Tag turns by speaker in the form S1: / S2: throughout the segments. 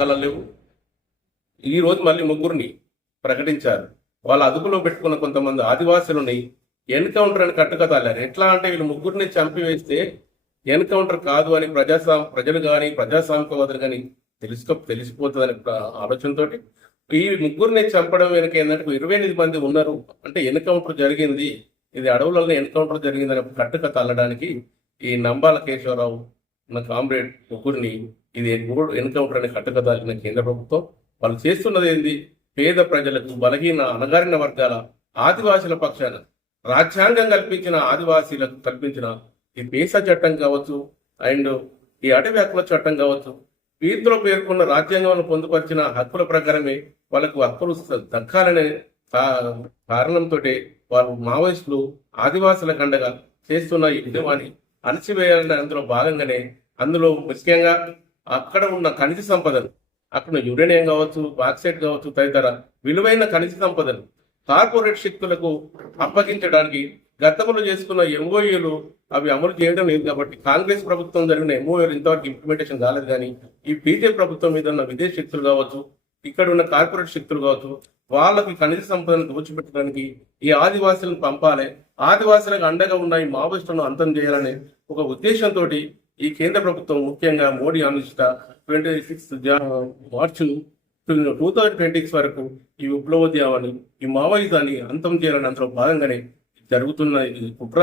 S1: దాఖలాలు లేవు. ఈ రోజు మళ్ళీ ముగ్గురిని ప్రకటించారు. వాళ్ళ అదుపులో పెట్టుకున్న కొంతమంది ఆదివాసులని ఎన్కౌంటర్ అని కట్టుకతాలారు ఎట్లా అంటే వీళ్ళు ముగ్గురిని చంపివేస్తే ఎన్కౌంటర్ కాదు అని ప్రజాస్వా ప్రజలు కానీ ప్రజాస్వామికవాదులు కానీ తెలుసుకో తెలిసిపోతుందని ఆలోచనతో ఈ ముగ్గురిని చంపడం వెనక ఏంటంటే ఇరవై ఎనిమిది మంది ఉన్నారు. అంటే ఎన్కౌంటర్ జరిగింది. ఇది అడవులలో ఎన్కౌంటర్ జరిగిందని కట్టుకథ అల్లడానికి ఈ నంబాల కేశవరావు ఉన్న కామ్రేడ్ ముగ్గురిని ఇది ఎన్కౌంటర్ అని కట్టుకథ కేంద్ర ప్రభుత్వం వాళ్ళు చేస్తున్నది ఏంది? పేద ప్రజలకు బలహీన అణగారిన వర్గాల ఆదివాసుల పక్షాన రాజ్యాంగం కల్పించిన ఆదివాసీలకు కల్పించిన ఈ పేస చట్టం కావచ్చు అండ్ ఈ అటవీ హక్కుల చట్టం కావచ్చు వీటిలో పేర్కొన్న రాజ్యాంగంలో పొందుపరిచిన హక్కుల ప్రకారమే వాళ్ళకు హక్కులు దక్కాలనే కారణంతో వాళ్ళు మావోయిస్టులు ఆదివాసుల కండగా చేస్తున్న ఈ ఉద్యమాన్ని అణచివేయాలని అందులో భాగంగానే అందులో ముఖ్యంగా అక్కడ ఉన్న ఖనిజ సంపదను అక్కడ యురేనియం కావచ్చు బాక్సైట్ కావచ్చు తదితర విలువైన ఖనిజ సంపదను కార్పొరేట్ శక్తులకు అప్పగించడానికి గతంలో చేసుకున్న ఎంఓయూలు అవి అమలు చేయడం లేదు కాబట్టి కాంగ్రెస్ ప్రభుత్వం జరిగిన ఎంఓయూలు ఇంతవరకు ఇంప్లిమెంటేషన్ కాలేదు కానీ ఈ బీజేపీ ప్రభుత్వం మీద ఉన్న విదేశీ శక్తులు కావచ్చు ఇక్కడ ఉన్న కార్పొరేట్ శక్తులు కావచ్చు వాళ్ళకి ఖనిజ సంపదను దోచిపెట్టడానికి ఈ ఆదివాసులను పంపాలి ఆదివాసులకు అండగా ఉన్న ఈ మావోయిస్టులను అంతం చేయాలనే ఒక ఉద్దేశంతో ఈ కేంద్ర ప్రభుత్వం ముఖ్యంగా Modi Amit twenty six March two thousand twenty six వరకు ఈ విప్లవోద్యమాన్ని ఈ మావోయిజాన్ని అంతం చేయాలని అందులో భాగంగానే జరుగుతున్న ఈ కుట్ర.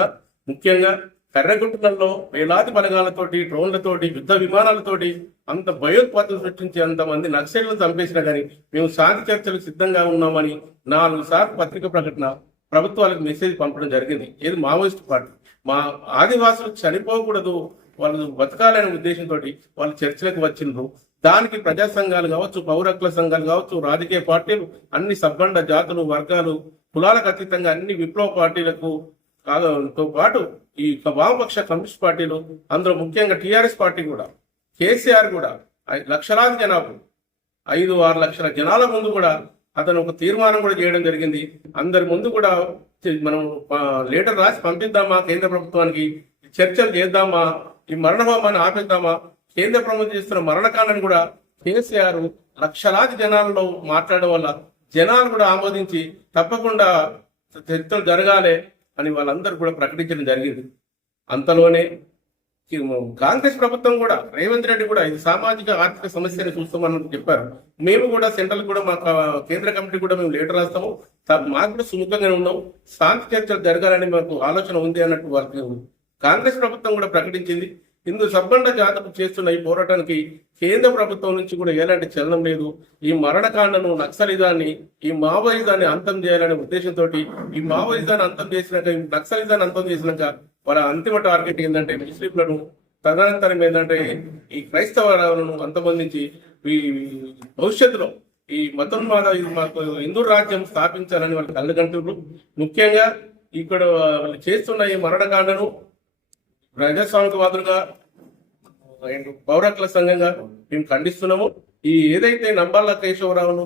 S1: ముఖ్యంగా కర్రగుంటలలో వేలాది బలగాలతోటి డ్రోన్లతోటి యుద్ధ విమానాలతోటి అంత భయోత్పాతం సృష్టించి అంతమంది నక్సలను చంపేసినా కానీ మేము శాంతి చర్చలకు సిద్ధంగా ఉన్నామని నాలుగు సార్లు పత్రిక ప్రకటన ప్రభుత్వాలకు మెసేజ్ పంపడం జరిగింది. ఏది మావోయిస్ట్ పార్టీ? మా ఆదివాసులు చనిపోకూడదు వాళ్ళు బతకాలనే ఉద్దేశంతో వాళ్ళు చర్చలకు వచ్చిండ్రు. దానికి ప్రజా సంఘాలు కావచ్చు పౌరకుల సంఘాలు కావచ్చు రాజకీయ పార్టీలు అన్ని సబ్బండ జాతులు వర్గాలు కులాలకు అతీతంగా అన్ని విప్లవ పార్టీలకు తో పాటు ఈ వామపక్ష కమ్యూనిస్ట్ పార్టీలు అందులో ముఖ్యంగా టిఆర్ఎస్ పార్టీ కూడా కేసీఆర్ కూడా లక్షలాది జనాభా ఐదు ఆరు లక్షల జనాల ముందు కూడా అతను ఒక తీర్మానం కూడా చేయడం జరిగింది. అందరి ముందు కూడా మనం లేటర్ రాసి పంపిద్దామా కేంద్ర ప్రభుత్వానికి? చర్చలు చేద్దామా? ఈ మరణ హోమాన్ని ఆపేద్దామా? కేంద్ర ప్రభుత్వం చేస్తున్న మరణకాండని కూడా కేసీఆర్ లక్షలాది జనాలలో మాట్లాడడం వల్ల జనాలు కూడా ఆమోదించి తప్పకుండా చర్చలు జరగాలి అని వాళ్ళందరూ కూడా ప్రకటించడం జరిగింది. అంతలోనే కాంగ్రెస్ ప్రభుత్వం కూడా రేవంత్ రెడ్డి కూడా ఇది సామాజిక ఆర్థిక సమస్యని చూస్తామని చెప్పారు. మేము కూడా సెంట్రల్ కూడా మా కేంద్ర కమిటీ కూడా మేము లేటర్ రాస్తాము. మాకు కూడా సుముఖంగానే ఉన్నాం. శాంతి చర్చలు జరగాలని మాకు ఆలోచన ఉంది అన్నట్టు వాళ్ళకి కాంగ్రెస్ ప్రభుత్వం కూడా ప్రకటించింది. ఇందు సబ్బండ జాతకు చేస్తున్న ఈ పోరాటానికి కేంద్ర ప్రభుత్వం నుంచి కూడా ఎలాంటి చలనం లేదు. ఈ మరణకాండను నక్సలిజాన్ని ఈ మావోయిజాన్ని అంతం చేయాలనే ఉద్దేశంతో ఈ మావోయిజాన్ని అంతం చేసినాక ఈ నక్సలిజాన్ని అంతం చేసినాక వాళ్ళ అంతిమ టార్గెట్ ఏంటంటే ముస్లింలను తదనంతరం ఏంటంటే ఈ క్రైస్తవులను అంతమందించి ఈ భవిష్యత్తులో ఈ మతోన్మాద మాకు హిందూ రాజ్యం స్థాపించాలని వాళ్ళు కళ్ళగంటున్నారు ముఖ్యంగా ఇక్కడ వాళ్ళు చేస్తున్న ఈ మరణకాండను ప్రజాస్వామికవాదులుగా అండ్ పౌరకుల సంఘంగా మేము ఖండిస్తున్నాము. ఈ ఏదైతే నంబాల కేశవరావును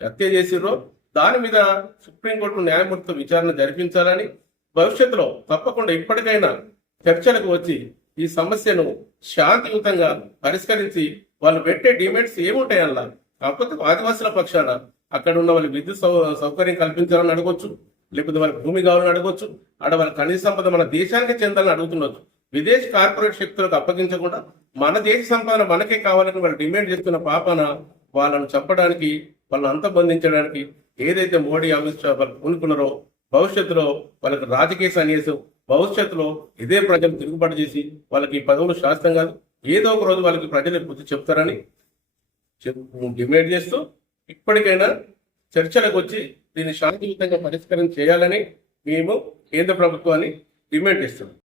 S1: హత్య చేసిరో దాని మీద సుప్రీంకోర్టు న్యాయమూర్తితో విచారణ జరిపించాలని భవిష్యత్తులో తప్పకుండా ఇప్పటికైనా చర్చలకు వచ్చి ఈ సమస్యను శాంతియుతంగా పరిష్కరించి వాళ్ళు పెట్టే డిమాండ్స్ ఏముంటాయి అలా కాకపోతే ఆదివాసుల పక్షాన అక్కడ ఉన్న వాళ్ళు విద్యుత్ సౌ- సౌకర్యం కల్పించాలని అడగొచ్చు లేకపోతే వాళ్ళ భూమి కావాలని అడగొచ్చు ఆడ వాళ్ళ ఖనిజ సంపద మన దేశానికి చెందాలని అడుగుతున్నారు. విదేశీ కార్పొరేట్ శక్తులకు అప్పగించకుండా మన దేశ సంపద మనకే కావాలని వాళ్ళు డిమాండ్ చేస్తున్న పాపన వాళ్ళను చంపడానికి వాళ్ళని అంతబంధించడానికి ఏదైతే మోడీ అమిత్ షా వాళ్ళు పూనుకున్నారో భవిష్యత్తులో వాళ్ళకి రాజకీయ సన్యాసం భవిష్యత్తులో ఇదే ప్రజలు తిరుగుబాటు చేసి వాళ్ళకి ఈ పదవులు శాస్త్రం కాదు ఏదో ఒక రోజు వాళ్ళకి ప్రజలు బుద్ధి చెప్తారని డిమాండ్ చేస్తూ ఇప్పటికైనా చర్చలకు వచ్చి దీన్ని శాంతియుతంగా పరిష్కారం చేయాలని మేము కేంద్ర ప్రభుత్వాన్ని డిమాండ్ చేస్తున్నాం.